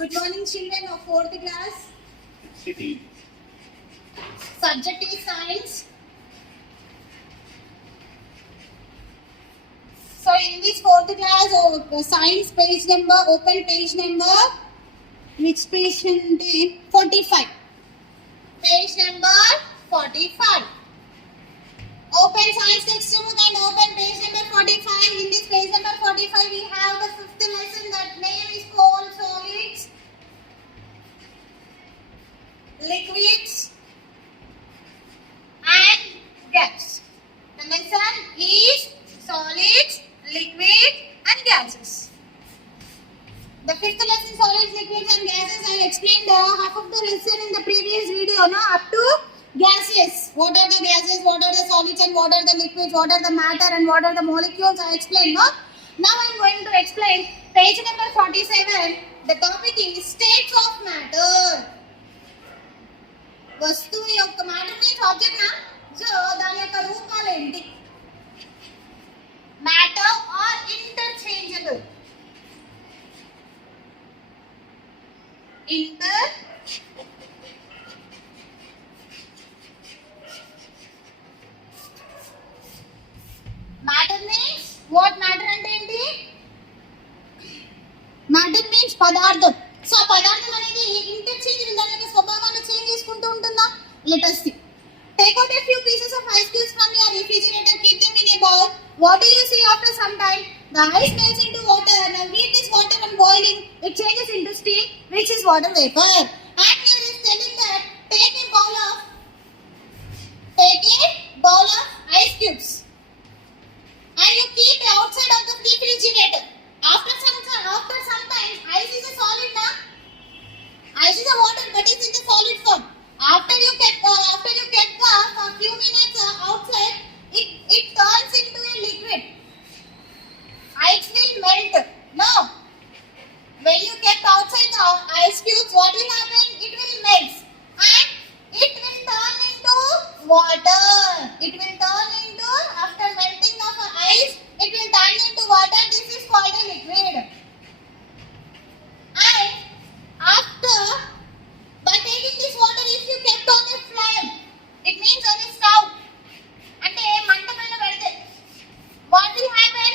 Good morning, children of 4th class. Subject is science. So in this 4th class, science page number, open page number, which page? 45. Page number 45. Open science textbook and open page number 45. In this page number 45, we have the 5th lesson, that name is called solids, liquids and gas. The lesson is solids, liquid and gases. The 5th lesson, solids, liquids and gases. I explained half of the lesson in the previous video, no? Up to gases. What are the gases, what are the solids and what are the liquids, what are the matter and what are the molecules, I explained, no? Now I am going to explain page number 47. The topic is states of matter. వస్తువు యొక్క matter means object na, so దాని యొక్క రూపాలు ఏంటి? Matter or interchangeable. Matter means what? Matter అంటే ఏంటి? Matter means పదార్థం. సో పదార్థం అనేది ఇంటర్చేంజబుల్, దాని యొక్క స్వభావాన్ని చేంజ్ చేసుకుంటూ ఉంటుందా? Let us see. Take out a few pieces of ice cubes from your refrigerator, keep them in a bowl. What do you see after some time? The ice melts into water. Now heat this water when boiling. It changes into steam, which is water vapor. And here is telling that take a bowl of ice cubes and you keep it outside of the refrigerator. After some time, ice is a solid now. Ice is a water, but it's in the solid form. After you kept for a few minutes outside, it turns into a liquid. Ice will melt. No. When you kept outside the ice cubes, what will happen? It will melt and it will turn into water. It will turn into, after melting of ice, it will turn into water. This is called a liquid. And after, by taking this water, if you kept on a flame, it means on a stove, ante manta paina pedite, what will happen?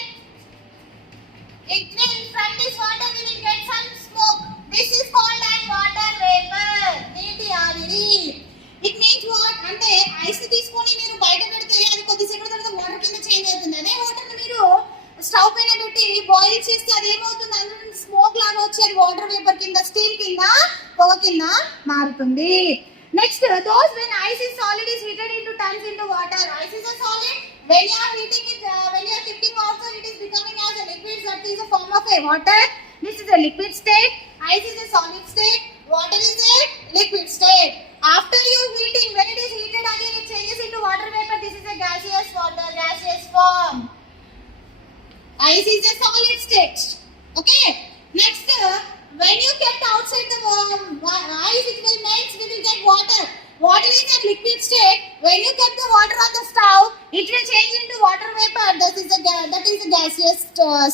It will, from this water we will get some smoke. This is called as water vapor. Neeti avidi. It means what? Ante ice తీసుకొని మీరు బయట పెడితే అది కొద్దిసేపటి తర్వాత వాటర్ కింద చేంజ్ అవుతుంది. అదే వాటర్ ని మీరు స్టవ్ పైన పెట్టి బాయిల్ చేస్తే అది ఏమవుతుంది? అందులో స్మోక్ లాగా వచ్చి అది వాటర్ వేపర్ కింద, స్టీమ్ కింద, పొగ కింద మారుతుంది. Next, those when ice is solid is heated into turns into water. Ice is a solid. When you are heating it, when you are shifting outside, it is becoming as a liquid. That is a form of a water. This is a liquid state. Ice is a solid state. Water is a liquid state. After you heating, when it is heated again, it changes into water vapor. This is a gaseous water, gaseous form. Ice is a solid state. Okay. Next, when you kept outside the ice, it will melt. We will get water. Water is a liquid state. When you kept the water on the stove, it will change into water vapor. That is a gaseous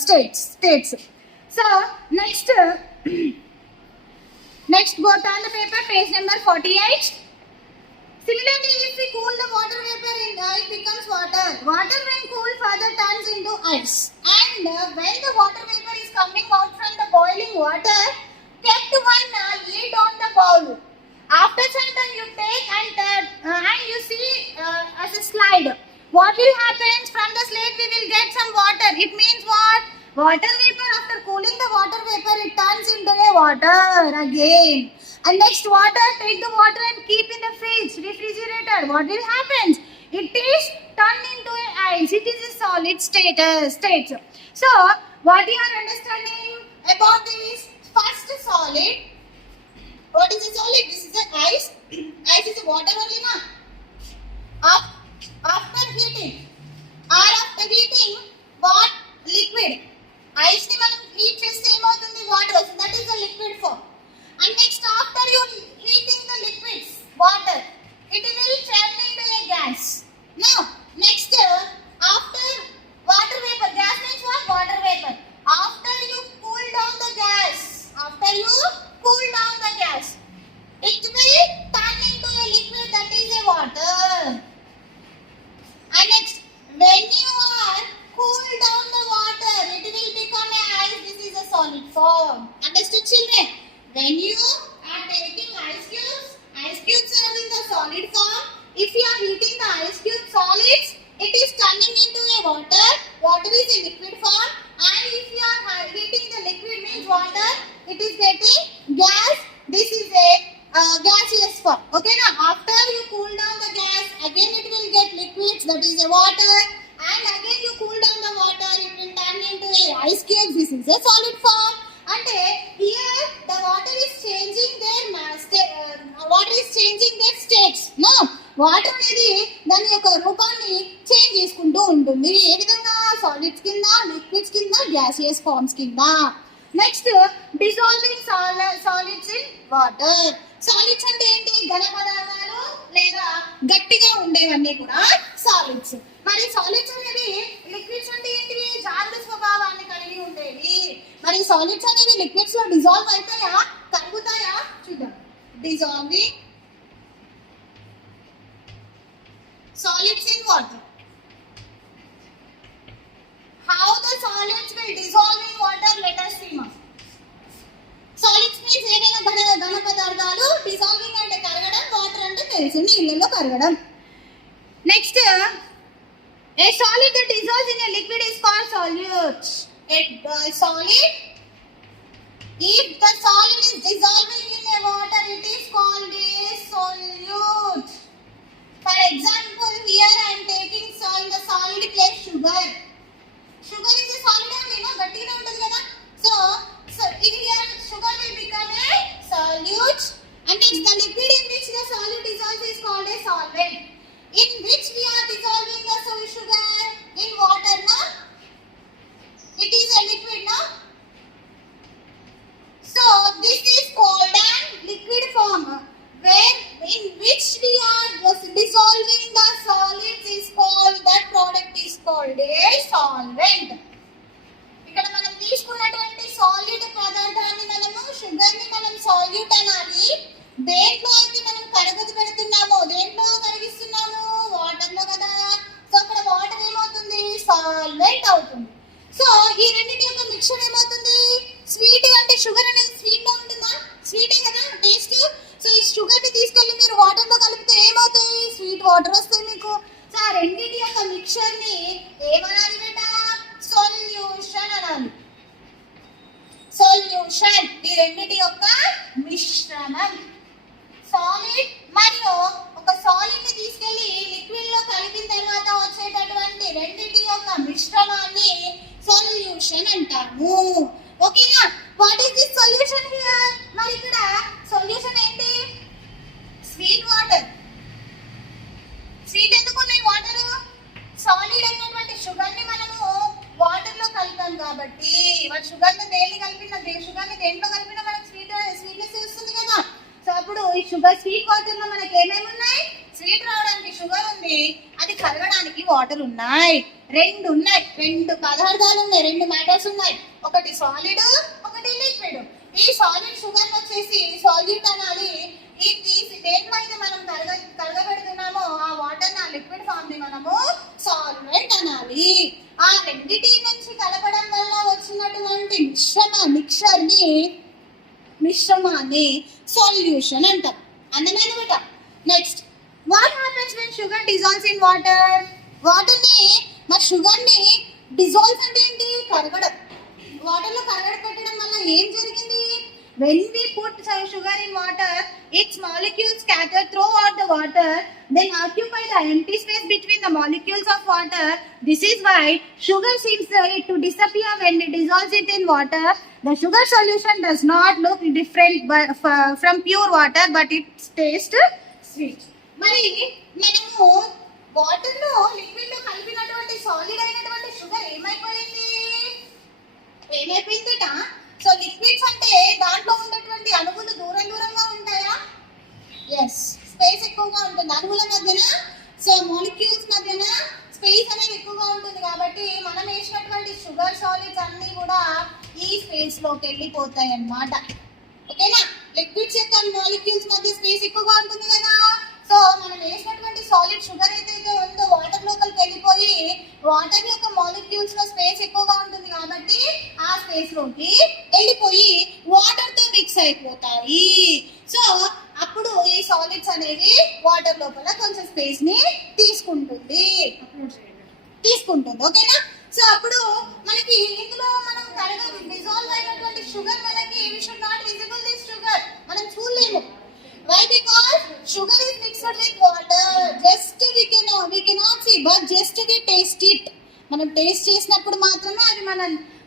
states. So next, go turn the paper, page number 48. Similarly, if we cool the water vapor, it becomes water. Water when cooled further turns into ice. And when the water vapor is coming out from the boiling water, kept one lid on the bowl. After some time you take and you see as a slide. What will happen? From the slide we will get some water. It means what? Water vapor, after cooling the water vapor, it turns into a water again. And next, water, take the water and keep in the fridge, refrigerator. What will happen? It is turned into a ice. It is a solid state. So, what you are understanding about this first solid? What is a solid? This is a ice. Ice is a water only, na? After heating, what? Liquid. Ice ni manam heat cheste emoutundi water. So that is a liquid form. And next, after you heating the liquids, water, it will turn into a gas. Now, next, after water vapor, gas means what? Water vapor. After you cool down the gas, after you form. Understood, children? When you are taking ice cubes are in the solid form. If you are heating the ice cube solids, it is turning into a water. Water is a liquid form. And if you are heating the liquid means water, it is getting gas. This is a gaseous form. Okay, now after you cool down the gas, again it will get liquids, that is a water. And again you cool down the water, it will turn into a ice cube. This is a solid form. And here the water is changing their states. No, water అనేది దాని యొక్క రూపాన్ని చేంజ్ చేసుకుంటూ ఉంటుంది. ఏ విధంగా? సాలిడ్స్ కింద, లిక్విడ్స్ కింద, gaseous forms కింద. Next dissolving solids in water. Solids అంటే ఏంటి? ఘన పదార్థాలు లేదా గట్టిగా ఉండేవన్నీ కూడా సాలిడ్స్. మరి సాలిడ్స్ అనేవి లిక్విడ్స్ అంటే ఏంటివి? జారుడు స్వభావాన్ని కలిగి ఉండేవి. మరి సాలిడ్స్ అనేవి లిక్విడ్స్ లో డిజాల్వ్ అవుతాయా, కరుగుతాయా? చూద్దాం. Dissolving solids in water. How the solids will dissolve in water? Let us see now. Solids means ఏదైనా ఘన పదార్థాలు, dissolving అంటే కరగడం, water అంటే తెలుసు నీళ్ళలో కరగడం. Next, a solid that dissolves in a liquid is called solute. If the solid is dissolving in a water, it is called a solute. For example, here I am taking in the solid place sugar. Sugar is a solid only, no? Gattiga untadi kada. So in here sugar will become a solute, and it's the liquid in which the solid dissolves is called a solvent. In which we are dissolving the sugar? In water, no? It is a liquid, no? So this is called a liquid form, where in which we are dissolving the solids is called, that product is called a solvent. ఇక్కడ మనం తీసుకున్నటువంటి సాలిడ్ పదార్థాన్ని మనము షుగర్ ని మనం సాల్యూట్ అనాలి. దేంట్లో అయితే మనం కరగదు పెడుతున్నామో, దేంట్లో కరిగిస్తున్నాము? వాటర్ లో కదా. సో అక్కడ వాటర్ ఏమవుతుంది? సాల్వెంట్ అవుతుంది. సో ఈ రెండింటి యొక్క మిక్చర్ ఏమవుతుంది? స్వీట్ అంటే షుగర్ అనేది స్వీట్ గా ఉంటుందా? స్వీటే కదా టేస్ట్. సో ఈ షుగర్ ని తీసుకెళ్లి మీరు వాటర్ లో కలిపితే ఏమవుతాయి? స్వీట్ వాటర్ వస్తాయి మీకు. సో ఆ రెండింటి యొక్క మిక్చర్ ని ఏమనాలి బేటా? సొల్యూషన్ అనాలి. సొల్యూషన్ ఈ రెండింటి యొక్క మిశ్రమం. సాలిడ్ మరియు ఒక సాలిడ్ ని తీసుకెళ్లి లిక్విడ్ లో కలిపిన తర్వాత వచ్చేటటువంటి రెండింటి యొక్క మిశ్రమాన్ని సొల్యూషన్ అంటాము. ఓకేనా? What is this solution here? మరి ఇక్కడ సొల్యూషన్ ఏంటి? Sweet water. స్వీట్ ఎందుకు ఉన్నాయి వాటర్? సాలిడ్ అయినటువంటి షుగర్ ని మనము వాటర్ లో కలిపాం కాబట్టి, మరి షుగర్ ని దేన్ని కలిపినా, షుగర్ ని దేంట్లో కలిపినా మనకు స్వీట్నెస్ వస్తుంది కదా. సో అప్పుడు ఈ షుగర్ స్వీట్ వాటర్ లో మనకి ఏమేమి ఉన్నాయి? స్వీట్ రావడానికి షుగర్ ఉంది, అది కరగడానికి వాటర్ ఉన్నాయి. రెండు పదార్థాలు ఉన్నాయి, రెండు మ్యాటర్స్ ఉన్నాయి. ఒకటి సాలిడ్, ఒకటి లిక్విడ్. ఈ సాలిడ్ షుగర్ వచ్చేసి సాల్యూట్ అనాలి. ఈ దేంట్లో అయితే మనం కరగబెడుతున్నామో ఆ వాటర్ ఆ లిక్విడ్ ఫామ్ ని మనము సాల్వెంట్ అనాలి. ఆ రెండిటి నుంచి కలపడం వల్ల వచ్చినటువంటి మిశ్రమాన్ని సొల్యూషన్ అంటాం. అందమైన బేట. Next, what happens when sugar dissolves in water? Water ని మరి షుగర్ ని డిజాల్వ్ అంటే ఏంటి? కరగడం. వాటర్ లో కరగబెట్టడం వల్ల ఏం జరిగింది? When we put sugar in water, its molecules scatter throughout the water, then occupy the empty space between the molecules of water. This is why sugar seems to disappear when it dissolves it in water. The sugar solution does not look different from pure water, but it tastes sweet. మరి మనము వాటర్ లో లిక్విడ్ లో కలిపినటువంటి సాలిడ్ అయినటువంటి షుగర్ ఏమైపోయిందట? So liquids అంటే దాంట్లో ఉన్నటువంటి అణువులు దూరంగా ఉంటాయా? ఎస్, స్పేస్ ఎక్కువగా ఉంటుంది అణువుల మధ్యన. సో మాలిక్యూల్స్ మధ్యన స్పేస్ అనేది ఎక్కువగా ఉంటుంది కాబట్టి మనం వేసినటువంటి షుగర్ సాలిడ్స్ అన్ని కూడా ఈ స్పేస్ లోకి వెళ్ళిపోతాయి అన్నమాట. ఓకేనా? లిక్విడ్స్ యొక్క మాలిక్యూల్స్ మధ్య స్పేస్ ఎక్కువగా ఉంటుంది కదా. సో మనం వేసినటువంటి సాలిడ్ షుగర్ ఏదైతే ఉందో వాటర్ వాటర్ లోపలికి వెళ్ళిపోయి వాటర్ యొక్క మాలిక్యూల్స్ లో స్పేస్ ఎక్కువగా ఉంటుంది కాబట్టి ఆ స్పేస్ లోకి వెళ్ళిపోయి వాటర్ తో మిక్స్ అయిపోతాయి. సో అప్పుడు ఈ సాలిడ్స్ అనేవి వాటర్ లోపల కొంచెం స్పేస్ ని తీసుకుంటుంది. ఓకేనా? సో అప్పుడు మనకి ఇందులో మనం కరగా డిజాల్వ్ అయినటువంటి షుగర్ మనకి we should not visible this sugar, మనం చూడలేము. Why? Because sugar is mixed with water. Just we cannot see, but just we taste it. మనం టేస్ట్ చేసినప్పుడు మాత్రమే అది మన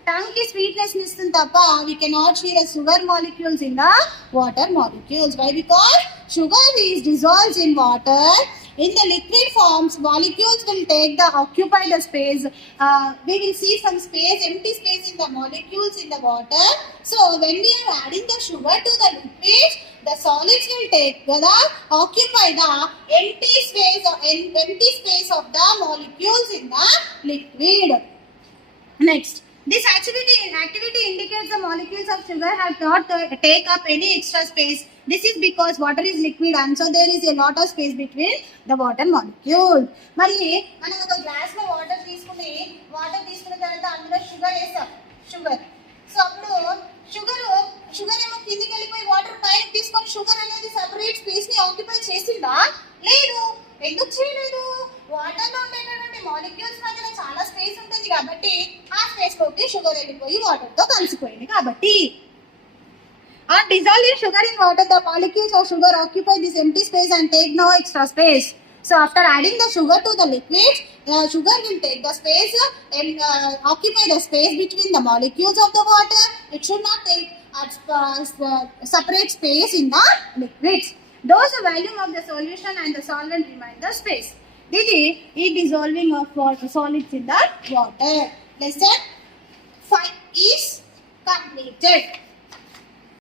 టంగ్ కి స్వీట్నెస్ ఇస్తుంది తప్ప we cannot see the sugar molecules in the water molecules. Why? Because sugar is dissolved in water. In the liquid forms, molecules will take the occupy the space. We will see some space, empty space in the molecules in the water. So when we are adding the sugar to the liquid, the solids will take the occupy the empty space of the molecules in the liquid. Next, this activity indicates the molecules of sugar have not take up any extra space. This is because water is liquid and so there is a lot of space between the water molecules. మరి మనం ఒక గ్లాస్ లో వాటర్ తీసుకున్న తర్వాత అందులో షుగర్ వేసాం. సో అప్పుడు షుగర్ ఏమో కిందికి వెళ్ళిపోయి వాటర్ పైకి తీసుకొని షుగర్ అనేది సెపరేట్ స్పేస్ ని ఆక్యుపై చేసిందా? లేదు. ఎందుకు చేయలేదు? వాటర్ లో ఉండేటటువంటి మాలిక్యూల్స్ మధ్యలో చాలా స్పేస్ ఉంటుంది కాబట్టి ఆ స్పేస్ లోకి షుగర్ వెళ్ళిపోయి వాటర్ తో కలిసిపోయింది కాబట్టి. On dissolving sugar in water, the molecules of sugar occupy this empty space and take no extra space. So after adding the sugar to the liquid, sugar will take the space and occupy the space between the molecules of the water. It should not take separate space in the liquids. Those the volume of the solution and the solvent remain the space. This is dissolving of solids in the water. Lesson 5 is completed.